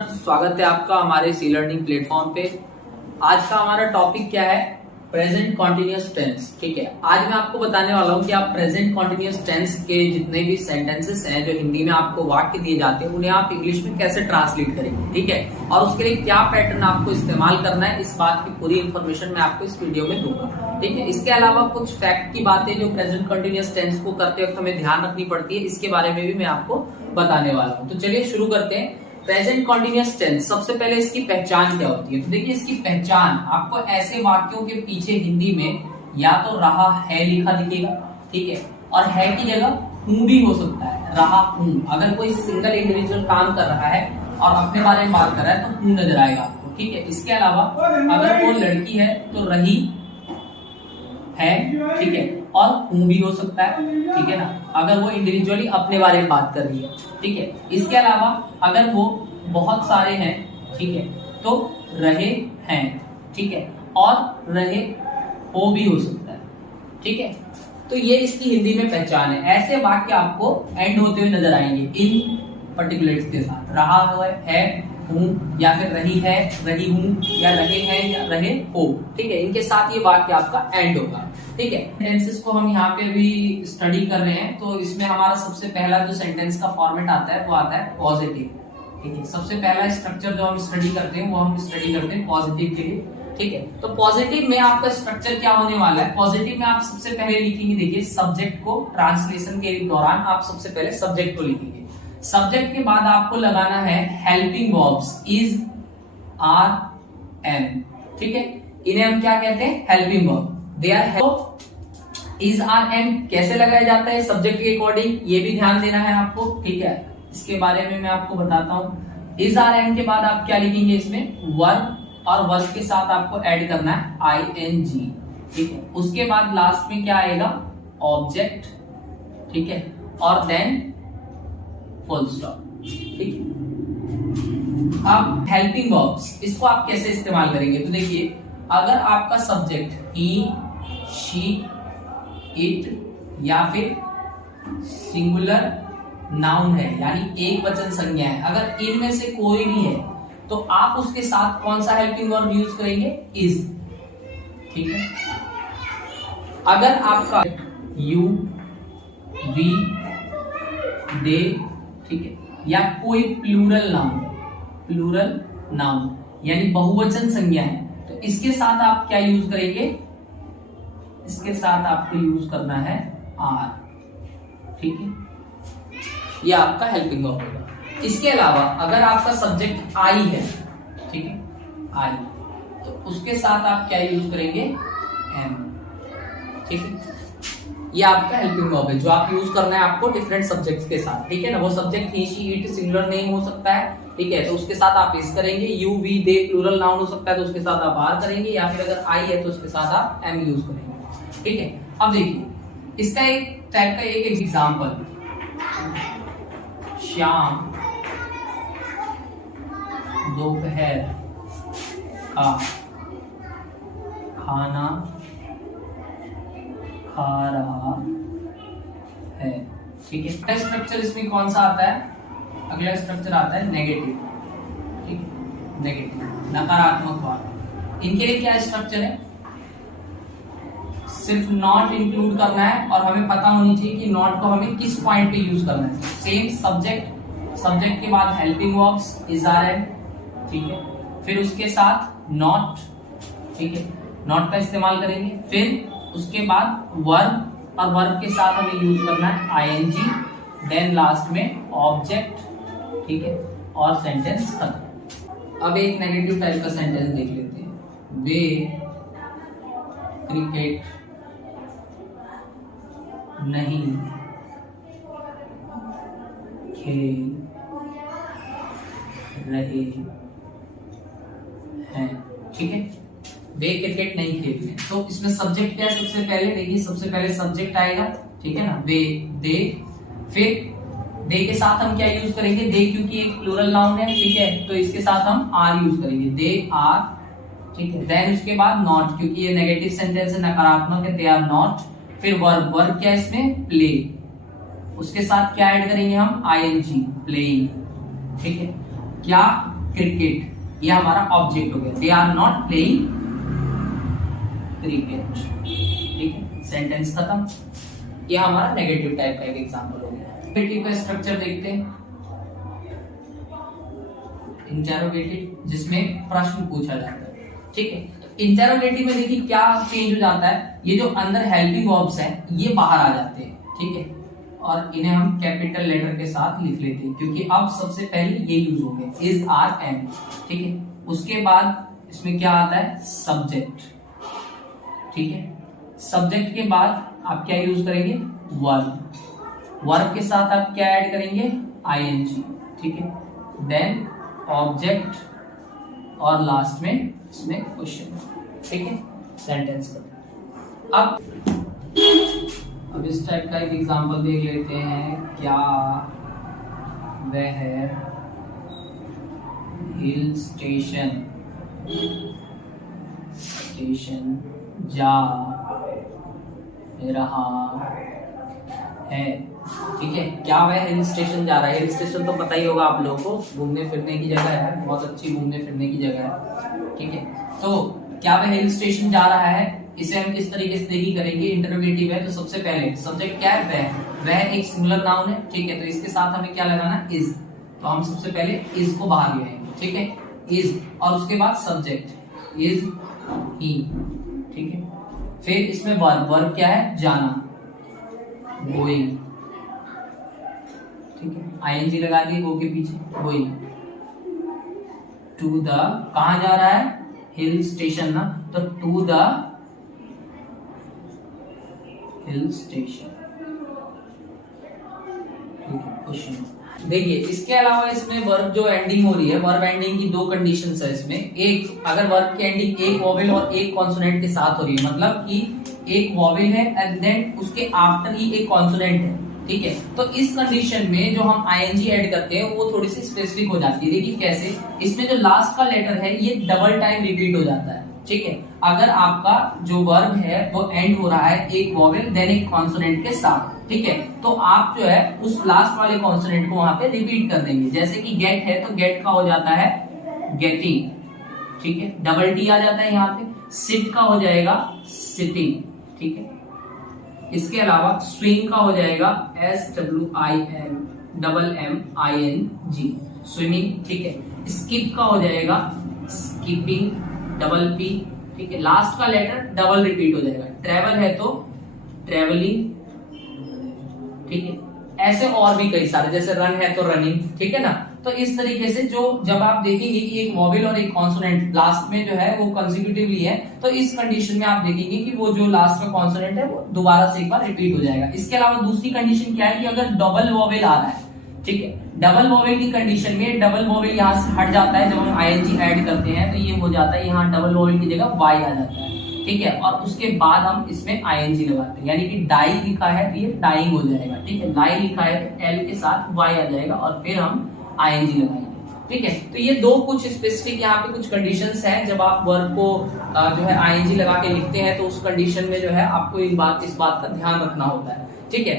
स्वागत है आपका हमारे सी लर्निंग प्लेटफॉर्म पे। आज का हमारा टॉपिक क्या है? Present continuous tense. ठीक है, आज मैं आपको बताने वाला हूँ कि आप प्रेजेंट कॉन्टिन्यूअस टेंस के जितने भी सेंटेंसेस हैं जो हिंदी में आपको वाक्य दिए जाते हैं उन्हें आप इंग्लिश में कैसे ट्रांसलेट करेंगे। ठीक है, और उसके लिए क्या पैटर्न आपको इस्तेमाल करना है, इस बात की पूरी इन्फॉर्मेशन मैं आपको इस वीडियो में दूंगा। ठीक है, इसके अलावा कुछ फैक्ट की बातें जो प्रेजेंट कॉन्टिन्यूअस टेंस को करते वक्त हमें ध्यान रखनी पड़ती है, इसके बारे में भी मैं आपको बताने वाला हूँ। तो चलिए शुरू करते हैं। प्रेजेंट कॉन्टिन्यूअस टेंस, सबसे पहले इसकी पहचान क्या होती है? तो देखिए, इसकी पहचान आपको ऐसे वाक्यों के पीछे हिंदी में या तो रहा है लिखा दिखेगा, ठीक है, और है की जगह हूं भी हो सकता है, रहा हूं। अगर कोई सिंगल इंडिविजुअल काम कर रहा है और अपने बारे में बात कर रहा है तो हूं नजर आएगा आपको। ठीक है, इसके अलावा अगर वो लड़की है तो रही है, ठीक है, और हूं भी हो सकता है, ठीक है ना, अगर वो इंडिविजुअली अपने बारे में बात कर रही है। ठीक है, इसके अलावा अगर वो बहुत सारे हैं, ठीक है, तो रहे हैं, ठीक है, और रहे हो भी हो सकता है। ठीक है, तो ये इसकी हिंदी में पहचान है। ऐसे वाक्य आपको एंड होते हुए नजर आएंगे इन पर्टिकुलर्स के साथ, रहा हुआ है, हूं, या फिर रही है, रही हूं, या रहे हैं, या रहे हो। ठीक है, इनके साथ ये वाक्य आपका एंड होगा। ठीक है, टेंसेस को हम यहाँ पे भी स्टडी कर रहे हैं, तो इसमें हमारा सबसे पहला जो सेंटेंस का फॉर्मेट आता है वो आता है पॉजिटिव। ठीक है, सबसे पहला स्ट्रक्चर जो हम स्टडी करते हैं वो हम स्टडी करते हैं पॉजिटिव के लिए। ठीक है, तो पॉजिटिव में आपका स्ट्रक्चर क्या होने वाला है? पॉजिटिव में आप सबसे पहले लिखेंगे, देखिए, सब्जेक्ट को ट्रांसलेशन के दौरान आप सबसे पहले सब्जेक्ट को लिखेंगे। सब्जेक्ट के बाद आपको लगाना है helping verbs, is, are, am. ठीक है, इन्हें हम क्या कहते हैं? Helping verb. They are help. Is, are, am कैसे लगाया जाता है सब्जेक्ट के अकॉर्डिंग, ये भी ध्यान देना है आपको। ठीक है, इसके बारे में मैं आपको बताता हूं। इज, आर, एम के बाद आप क्या लिखेंगे? इसमें वर्ब, और वर्ब के साथ आपको ऐड करना है आईएनजी। ठीक है, उसके बाद लास्ट में क्या आएगा? ऑब्जेक्ट। ठीक है, और देन फुल स्टॉप। ठीक है, अब हेल्पिंग वर्ब्स, इसको आप कैसे इस्तेमाल करेंगे? तो देखिए, अगर आपका सब्जेक्ट ही, शी, इट या फिर सिंगुलर नाउन है, यानी एक वचन संज्ञा है, अगर इनमें से कोई भी है तो आप उसके साथ कौन सा हेल्पिंग वर्ब यूज करेंगे? इज। ठीक है, अगर आपका यू, वी, दे, ठीक है, या कोई प्लूरल नाउन यानी बहुवचन संज्ञा है, तो इसके साथ आप क्या यूज करेंगे? इसके साथ आपको यूज करना है आर। ठीक है, यह आपका हेल्पिंग वर्ब होगा। इसके अलावा अगर आपका सब्जेक्ट आई है, ठीक है, आई, तो उसके साथ आप क्या यूज करेंगे? एम। ठीक है, ये आपका हेल्पिंग वर्ब है जो आप यूज करना है आपको डिफरेंट सब्जेक्ट्स के साथ। ठीक है ना, वो subject he, she, it singular नहीं हो सकता है, ठीक है, तो उसके साथ आप इस करेंगे। You, we, they plural noun हो सकता है तो उसके साथ आप आर करेंगे, या फिर अगर आई है तो उसके साथ आप एम यूज करेंगे। ठीक है, अब देखिए, इसका एक टाइप का एक एग्जाम्पल, श्याम दोपहर का खाना खा रहा है। ठीक है, स्ट्रक्चर इसमें कौन सा आता है? अगला स्ट्रक्चर आता है नेगेटिव। ठीक है, नेगेटिव, नकारात्मक वाक्य। इनके लिए क्या स्ट्रक्चर है? सिर्फ नॉट इंक्लूड करना है, और हमें पता होनी चाहिए कि नॉट को हमें किस पॉइंट पे यूज करना है। सेम सब्जेक्ट के बाद helping verbs, is, are, am. ठीक है, फिर उसके साथ नॉट। ठीक है, नॉट का इस्तेमाल करेंगे, फिर उसके बाद वर्ब, और वर्ब के साथ हमें यूज करना है आईएनजी, देन लास्ट में ऑब्जेक्ट। ठीक है, और सेंटेंस खत्म। अब एक नेगेटिव टाइप का सेंटेंस देख लेते हैं। वे क्रिकेट नहीं खेल रहे हैं। ठीक है, वे क्रिकेट नहीं खेल रहे हैं, तो इसमें सब्जेक्ट क्या है? सबसे पहले देखिए, सबसे पहले सब्जेक्ट आएगा, ठीक है ना, वे, दे, फिर दे के साथ हम क्या यूज करेंगे? दे, क्योंकि एक प्लूरल नाउन है, ठीक है, तो इसके साथ हम आर यूज करेंगे, दे आर। ठीक है, देन उसके बाद नॉट, क्योंकि ये नेगेटिव सेंटेंस है, नकारात्मक है, दे आर नॉट। फिर वर्ब, वर्ब क्या है इसमें? प्ले, उसके साथ क्या ऐड करेंगे हम? ING, playing. ठीक है, क्या क्रिकेट, ये हमारा ऑब्जेक्ट हो गया। They are not playing cricket, ठीक है, सेंटेंस खत्म। ये हमारा नेगेटिव टाइप का एक एग्जांपल हो गया। नेगेटिव का स्ट्रक्चर देखते हैं, इंटेरोगेटिव, जिसमें प्रश्न पूछा जाता है, ठीक है। तो इंटेरोगेटिव में देखिए क्या चेंज हो जाता है, ये जो अंदर हेल्पिंग वर्ब्स हैं ये बाहर आ जाते हैं, ठीक है, और इन्हें हम कैपिटल लेटर के साथ लिख लेते हैं, क्योंकि अब सबसे पहले ये यूज हो गए, इज, आर, एम, ठीक है। उसके बाद इसमें क्या आता है, सब्जेक्ट, ठीक है। सब्जेक्ट के बाद आप क्या यूज करेंगे, वर्ब, वर्ब के साथ आप क्या ऐड करेंगे, आईएनजी, ठीक है, देन ऑब्जेक्ट और लास्ट में इसमें क्वेश्चन, ठीक है, सेंटेंस का। अब इस टाइप का एक एग्जांपल देख लेते हैं, क्या वह हिल स्टेशन जा रहा है, ठीक है। क्या वह हिल स्टेशन जा रहा है, हिल स्टेशन तो पता ही होगा आप लोगों को, घूमने फिरने की जगह है, बहुत अच्छी घूमने फिरने की जगह है, ठीक है। तो क्या वह हिल स्टेशन जा रहा है, इसे हम किस तरीके से देखी करेंगे, इंटरोगेटिव है, तो सबसे पहले सब्जेक्ट क्या है, वह एक सिंगुलर नाउन है, ठीक है, तो इसके साथ हमें क्या लगाना, इज, तो हम सबसे पहले इज को बाहर ले आएंगे, ठीक है, इज, और उसके बाद सब्जेक्ट इज ही, ठीक है। फिर इसमें वर्ब, वर्ब क्या है, जाना, गोइंग, ठीक है, आईएनजी लगा दिए गो के पीछे, गोइंग टू द, कहां जा रहा है, हिल स्टेशन ना, तो टू द हिल स्टेशन, ठीक है, क्वेश्चन। देखिए इसके अलावा इसमें वर्ब जो एंडिंग हो रही है, वर्ब एंडिंग की दो कंडीशंस है इसमें। एक, अगर वर्ब की एंडिंग एक वॉवेल और एक कॉन्सोनेंट के साथ हो रही है, मतलब कि एक वॉवेल है एंड देन उसके आफ्टर ही एक कॉन्सोनेंट है, ठीक है, तो इस कंडीशन में जो हम आईएनजी ऐड करते हैं वो थोड़ी सी स्पेसिफिक हो जाती है। देखिए कैसे, इसमें जो लास्ट का लेटर है ये डबल टाइम रिपीट हो जाता है, ठीक है। अगर आपका जो वर्ब है वो एंड हो रहा है एक वॉवेल देन एक कॉन्सोनेंट के साथ, ठीक है, तो आप जो है उस लास्ट वाले कॉन्सोनेंट को वहां पे रिपीट कर देंगे। जैसे कि गेट है तो गेट का हो जाता है गेटिंग, ठीक है, डबल टी आ जाता है यहाँ पे। सिट का हो जाएगा सिटिंग, ठीक है। इसके अलावा स्विंग का हो जाएगा SWIM स्विमिंग, ठीक है। स्किप का हो जाएगा स्किपिंग, डबल पी, ठीक है। लास्ट का लेटर डबल रिपीट हो जाएगा। ट्रेवल है तो ट्रेवलिंग, ठीक है। ऐसे और भी कई सारे, जैसे रन है तो रनिंग, ठीक है ना। तो इस तरीके से जो जब आप देखेंगे कि एक वॉवेल और एक कॉन्सोनेंट लास्ट में जो है वो कंसेक्यूटिवली है, तो इस कंडीशन में आप देखेंगे कि वो जो लास्ट का कॉन्सोनेंट है वो दोबारा से एक बार रिपीट हो जाएगा। इसके अलावा दूसरी कंडीशन क्या है कि अगर डबल वॉवेल आ रहा है, ठीक है, डबल वॉवेल की कंडीशन में डबल वॉवेल यहाँ से हट जाता है, जब हम आईएनजी ऐड करते हैं तो ये हो जाता है, यहाँ डबल वॉवेल की जगह वाई आ जाता है, ठीक है, और उसके बाद हम इसमें आईएनजी लगाते हैं, यानी कि डाई लिखा है तो ये डाइंग हो जाएगा, ठीक है। लाई लिखा है तो एल के साथ वाई आ जाएगा और फिर हम आईएनजी लगाएंगे, ठीक है। तो ये दो कुछ स्पेसिफिक यहाँ पे कुछ कंडीशंस हैं, जब आप वर्ब को जो है आईएनजी लगा के लिखते हैं तो उस कंडीशन में जो है आपको इस बात का ध्यान रखना होता है, ठीक है।